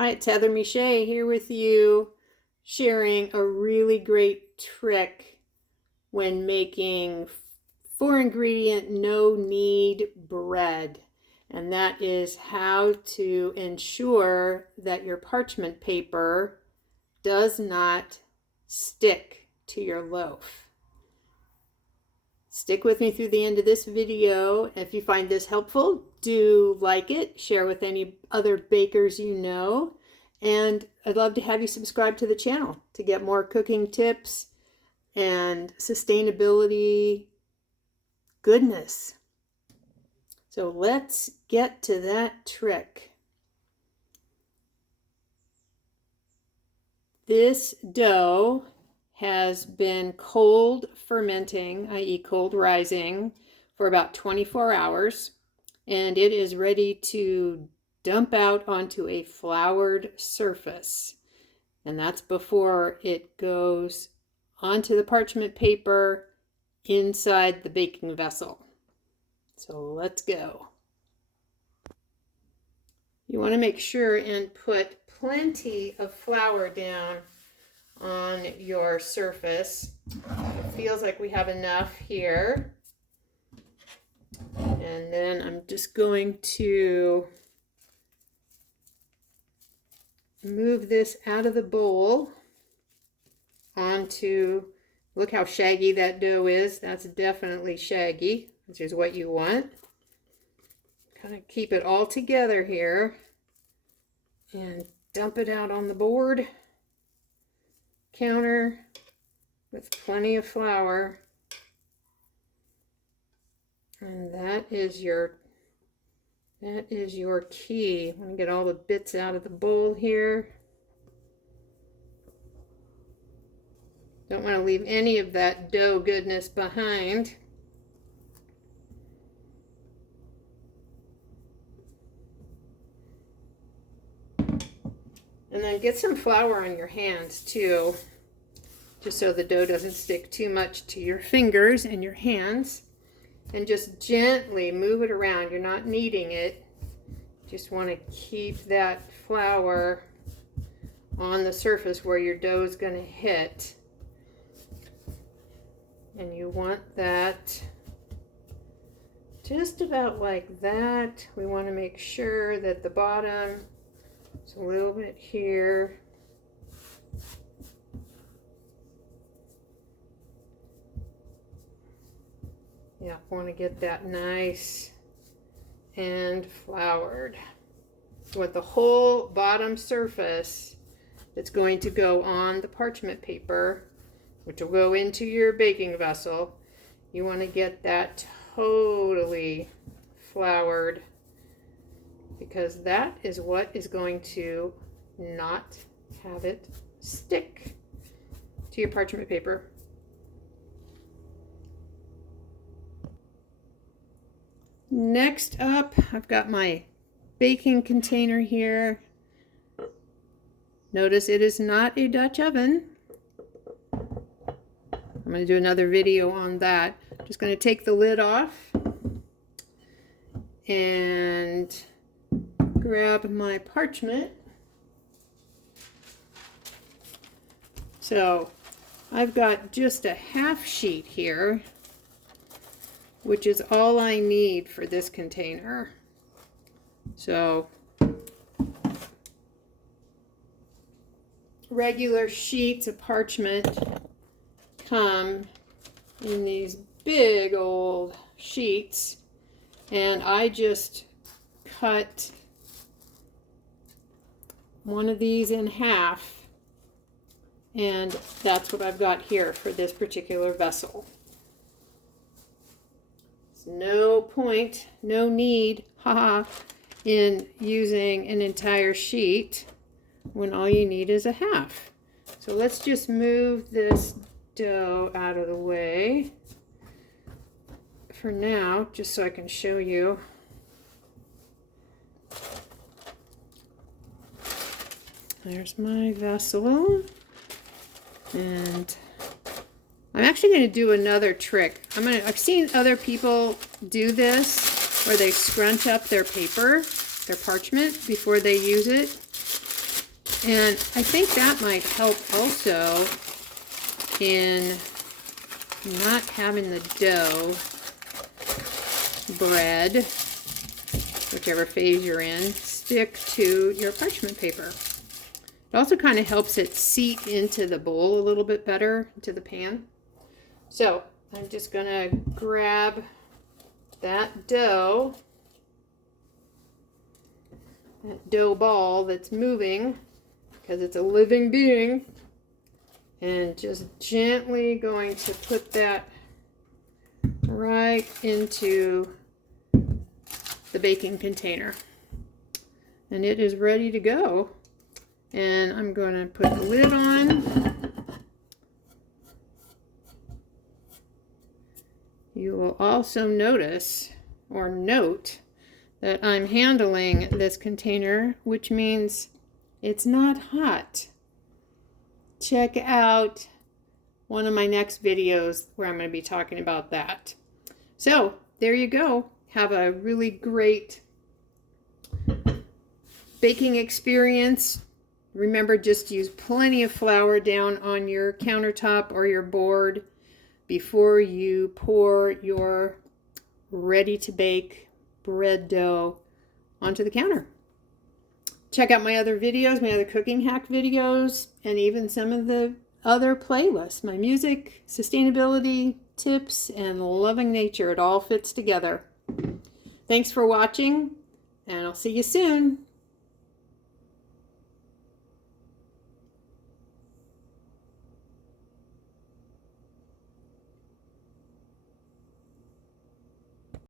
Hi, it's Heather Michet here with you, sharing a really great trick when making 4-ingredient no-knead bread. And that is how to ensure that your parchment paper does not stick to your loaf. Stick with me through the end of this video. If you find this helpful, do like it, share with any other bakers you know, and I'd love to have you subscribe to the channel to get more cooking tips and sustainability goodness. So let's get to that trick. This dough has been cold fermenting, i.e. cold rising, for about 24 hours, and it is ready to dump out onto a floured surface. And that's before it goes onto the parchment paper inside the baking vessel. So let's go. You want to make sure and put plenty of flour down on your surface. It feels like we have enough here. And then I'm just going to move this out of the bowl onto, look how shaggy that dough is. That's definitely shaggy, which is what you want. Kind of keep it all together here and dump it out on the board counter with plenty of flour. And that is your key. I'm going to get all the bits out of the bowl here. Don't want to leave any of that dough goodness behind. And then get some flour on your hands too, just so the dough doesn't stick too much to your fingers and your hands. And just gently move it around. You're not kneading it. Just want to keep that flour on the surface where your dough is going to hit. And you want that just about like that. We want to make sure that the bottom is a little bit here. Yeah, I want to get that nice and floured. You want the whole bottom surface that's going to go on the parchment paper, which will go into your baking vessel. You want to get that totally floured, because that is what is going to not have it stick to your parchment paper. Next up, I've got my baking container here. Notice it is not a Dutch oven. I'm going to do another video on that. Just going to take the lid off and grab my parchment. So I've got just a half sheet here, which is all I need for this container. So regular sheets of parchment come in these big old sheets, and I just cut one of these in half, and that's what I've got here for this particular vessel. No point, no need, haha, in using an entire sheet when all you need is a half. So let's just move this dough out of the way for now, just so I can show you. There's my vessel, and I'm actually going to do another trick. I've seen other people do this where they scrunch up their paper, their parchment, before they use it. And I think that might help also in not having the dough bread, whichever phase you're in, stick to your parchment paper. It also kind of helps it seep into the bowl a little bit better, into the pan. So I'm just going to grab that dough ball that's moving, because it's a living being, and just gently going to put that right into the baking container. And it is ready to go. And I'm going to put the lid on. You will also notice or note that I'm handling this container, which means it's not hot. Check out one of my next videos where I'm going to be talking about that. So there you go. Have a really great baking experience. Remember, just use plenty of flour down on your countertop or your board before you pour your ready to bake bread dough onto the counter. Check out my other videos, my other cooking hack videos, and even some of the other playlists. My music, sustainability, tips, and loving nature. It all fits together. Thanks for watching, and I'll see you soon.